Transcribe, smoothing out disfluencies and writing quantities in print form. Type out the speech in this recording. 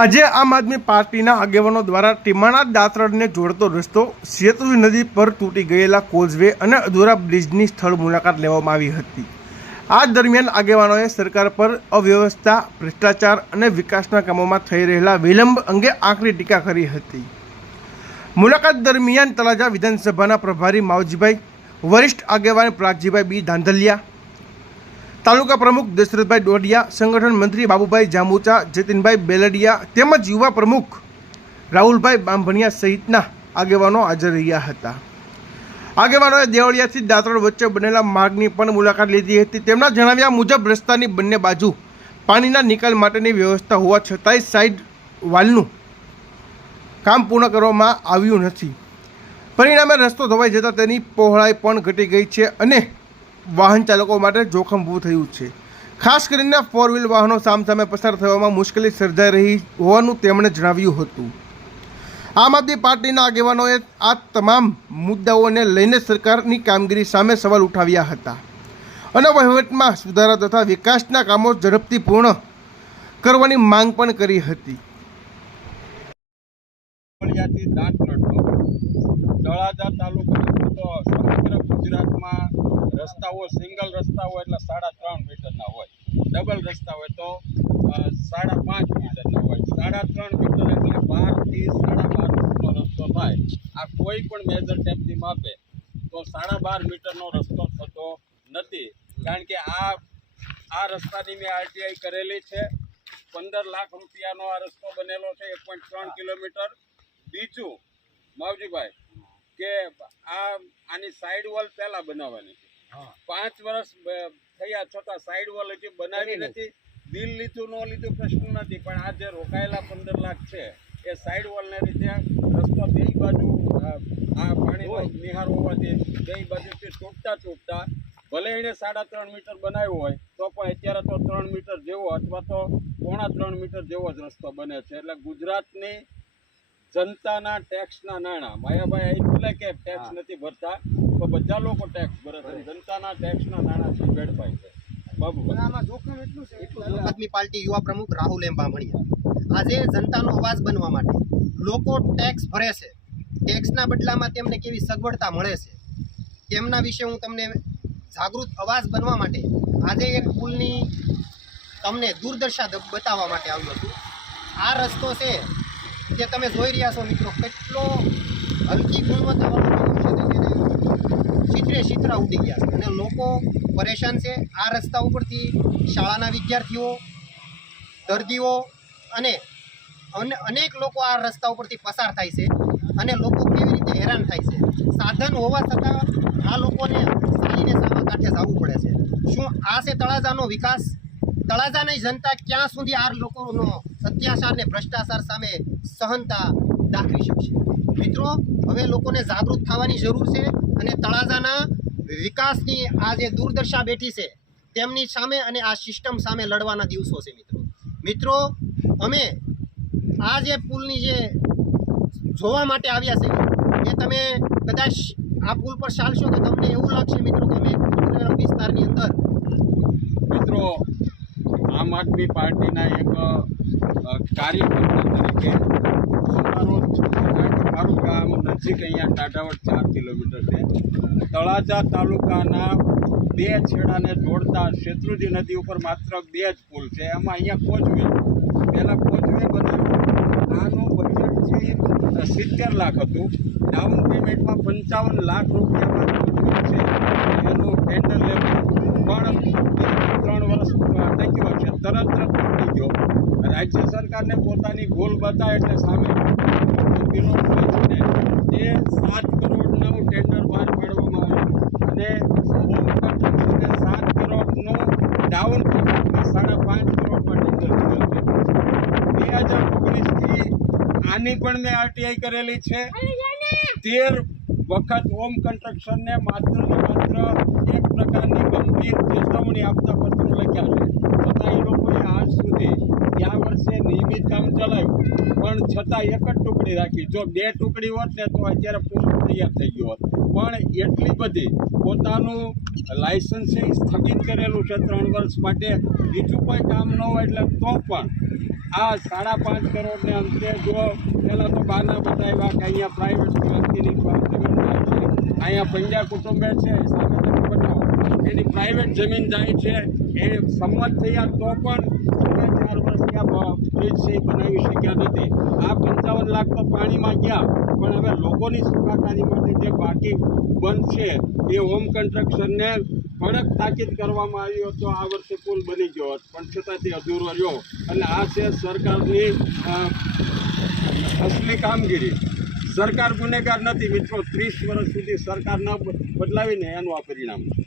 આજે આમ આદમી પાર્ટીના આગેવાનો દ્વારા ટીમાણા દાતરડને જોડતો રસ્તો, શેત્રુંજી નદી પર તૂટી ગયેલા કોઝવે અને અધૂરા બ્રિજની સ્થળ મુલાકાત લેવામાં આવી હતી। આ દરમિયાન આગેવાનોએ સરકાર પર અવ્યવસ્થા, ભ્રષ્ટાચાર અને વિકાસના કામોમાં થઈ રહેલા વિલંબ અંગે આકરી ટીકા કરી હતી। મુલાકાત દરમિયાન તળાજા વિધાનસભાના પ્રભારી માવજીભાઈ, વરિષ્ઠ આગેવાન પ્રાગજીભાઈ બી ધાંધલિયા, તાલુકા પ્રમુખ દશરથભાઈ ડોડિયા, સંગઠન મંત્રી બાબુભાઈ જામુચા, જતીનભાઈ બેલડિયા તેમજ યુવા પ્રમુખ રાહુલભાઈ બાંભણિયા સહિતના આગેવાનો હાજર રહ્યા હતા। આગેવાનોએ દેવળિયાથી દાતરડ વચ્ચે બનેલા માર્ગની પણ મુલાકાત લીધી હતી। તેમના જણાવ્યા મુજબ રસ્તાની બંને બાજુ પાણીના નિકાલ માટેની વ્યવસ્થા હોવા છતાંય સાઇડ વાલનું કામ પૂર્ણ કરવામાં આવ્યું નથી। પરિણામે રસ્તો ધોવાઈ જતાં તેની પહોળાઈ પણ ઘટી ગઈ છે અને વાહન ચાલકો માટે જોખમ ઊભું થયું છે। ખાસ કરીને 4 વ્હીલ વાહનો સામસામે પસાર થવામાં મુશ્કેલી સર્જાઈ રહી હોવાનું તેમણે જણાવ્યું હતું। આમ આદમી પાર્ટીના આગેવાનોએ આ તમામ મુદ્દાઓને લઈને સરકારની કામગીરી સામે સવાલ ઉઠાવ્યા હતા અને વહીવટમાં સુધારા તથા વિકાસના કામો ઝડપથી પૂર્ણ કરવાની માંગ પણ કરી હતી। તળાજા તાલુકામાં તો સમગ્ર ગુજરાતમાં રસ્તાઓ સિંગલ રસ્તા હોય એટલે 3.5 મીટરના હોય, ડબલ રસ્તા હોય તો 5.5 મીટરના હોય। 3.5 મીટર એટલે 12 થી 12.5 ફૂટનો રસ્તો થાય। આ કોઈ પણ મેજર ટેપથી માપે તો 12.5 મીટરનો રસ્તો થતો નથી, કારણ કે આ રસ્તાની મેં આરટીઆઈ કરેલી છે। 15 લાખ રૂપિયાનો આ રસ્તો બનેલો છે, 1.3 કિલોમીટર। બીજું માવજીભાઈ કે આની સાઈડ વોલ પહેલા બનાવવાની છે, 5 વર્ષ થયા છતાં સાઈડ વોલ હજી બનાવી નથી। બિલ લીધું ન લીધું પ્રશ્ન નથી, પણ આ જે રોકાયેલા 15 લાખ છે એ સાઈડ વોલને લીધે રસ્તો બે બાજુ આ પાણીનો નિહાર હોવાથી બે બાજુથી તૂટતા ભલે એને 3.5 મીટર બનાવ્યો હોય તો પણ અત્યારે તો 3 મીટર જેવો અથવા તો 3.25 મીટર જેવો જ રસ્તો બને છે। એટલે ગુજરાતની જનતાના ટેક્સના નાણાં, માયાભાઈ અહીં બોલે કે ટેક્સ નથી ભરતા, તો બધા લોકો ટેક્સ ભરે છે, જનતાના ટેક્સના નાણાંથી વેડફાય છે। બાબુભાઈ, આમાં જોખમ એટલું છે। આમ આદમી પાર્ટી યુવા પ્રમુખ રાહુલ બાંભણિયા આજે જનતાનો અવાજ બનવા માટે લોકો ટેક્સ ભરે છે, ટેક્સના બદલામાં તેમને કેવી સગવડતા મળે છે તેમના વિશે હું તમને જાગૃત અવાજ બનવા માટે આજે એક પુલની તમને દુર્દશા બતાવવા માટે આવ્યો છું। આ રસ્તો છે જે તમે જોઈ રહ્યા છો મિત્રો, કેટલો હલકી ગુણવત્તાવાળો છિતરા ઉડી ગયા છે અને લોકો પરેશાન છે। આ રસ્તા ઉપરથી શાળાના વિદ્યાર્થીઓ, દર્દીઓ અને અનેક લોકો આ રસ્તા ઉપરથી પસાર થાય છે અને લોકો કેવી રીતે હેરાન થાય છે। સાધન હોવા છતાં આ લોકોને ચાલીને સામા કાંઠે જવું પડે છે। શું આ છે તળાજાનો વિકાસ? તળાજાની જનતા ક્યાં સુધી આ લોકોનો અત્યાચાર ને ભ્રષ્ટાચાર સામે સહનતા દાખવી શકશે? મિત્રો, હવે લોકોને જાગૃત થવાની જરૂર છે અને તળાજાના વિકાસની આ જે દુર્દશા બેઠી છે તેમની સામે અને આ સિસ્ટમ સામે લડવાના દિવસો છે। મિત્રો અમે આ જે પુલની જે જોવા માટે આવ્યા છે એ તમે કદાચ આ પુલ પર ચાલશો તો તમને એવું લાગશે મિત્રો કે અમે વિસ્તારની અંદર મિત્રો આમ આદમી પાર્ટીના એક કાર્યકર્તા તરીકે મારું ગામ નજીક અહીંયા ટાઢાવડ 4 કિલોમીટર છે। તળાજા તાલુકાના 2 છેડાને જોડતા શેત્રુંજી નદી ઉપર માત્ર 2 જ પુલ છે। એમાં અહીંયા કોઝવે, પહેલાં કોઝવે બનાવ્યું, આનું બજેટ છે 70 લાખ હતું, ડાઉન પેમેન્ટમાં 55 લાખ રૂપિયામાં છે। એનું ટેન્ડર લેવું પણ 3 વર્ષ ટક્યો છે, તરત તૂટી ગયો। રાજ્ય સરકારને પોતાની ગોલ બતાવે એટલે સામે વિનોદ પછીને એ 7 કરોડનું ટેન્ડર બહાર પાડવામાં આવ્યું અને હોમ કન્સ્ટ્રક્શનને 7 કરોડનું ડાઉન પેમેન્ટમાં 5.5 કરોડમાં ટેન્ડર લીધેલું છે। 2019થી આની પણ મેં આરટીઆઈ કરેલી છે। 13 વખત હોમ કન્સ્ટ્રક્શનને માત્ર ને માત્ર એક પ્રકારની ગંભીર ચેતવણી આપતા પત્રો લખ્યા છે, છતાં એ લોકોએ આજ સુધી ગયા વર્ષે નિયમિત કામ ચલાવ્યું પણ છતાં એક જ ટુકડી રાખી। જો 2 ટુકડી હોત ને તો અત્યારે પુલ તૈયાર થઈ ગયો હોત, પણ એટલી બધી પોતાનું લાયસન્સ સ્થગિત કરેલું છે 3 વર્ષ માટે, બીજું કોઈ કામ ન હોય એટલે તો પણ આ 5.5 કરોડને અંતે જો પહેલાં તો બહારના બતાવ્યા કે અહીંયા પ્રાઇવેટ વ્યક્તિની જમીન જાય છે, અહીંયા પંજા કુટુંબે છે સામે તમે બતાવો એની પ્રાઇવેટ જમીન જાય છે, એ સંમત થયા તો પણ 4 વર્ષ ત્યાં બ્રિજ છે એ બનાવી શક્યા નથી. આ 55 લાખ તો પાણીમાં ગયા, પણ હવે લોકોની સુખાકારી માટે જે બાકી બનશે એ હોમ કન્સ્ટ્રક્શનને કડક તાકીદ કરવામાં આવી હોત તો આ વર્ષે પુલ બની ગયો હોત, પણ છતાં તે અધૂરો રહ્યો. અને આ છે સરકારની અસલી કામગીરી. સરકાર ગુનેગાર નથી મિત્રો, 30 વર્ષ સુધી સરકાર ન બદલાવીને એનું આ પરિણામ છે.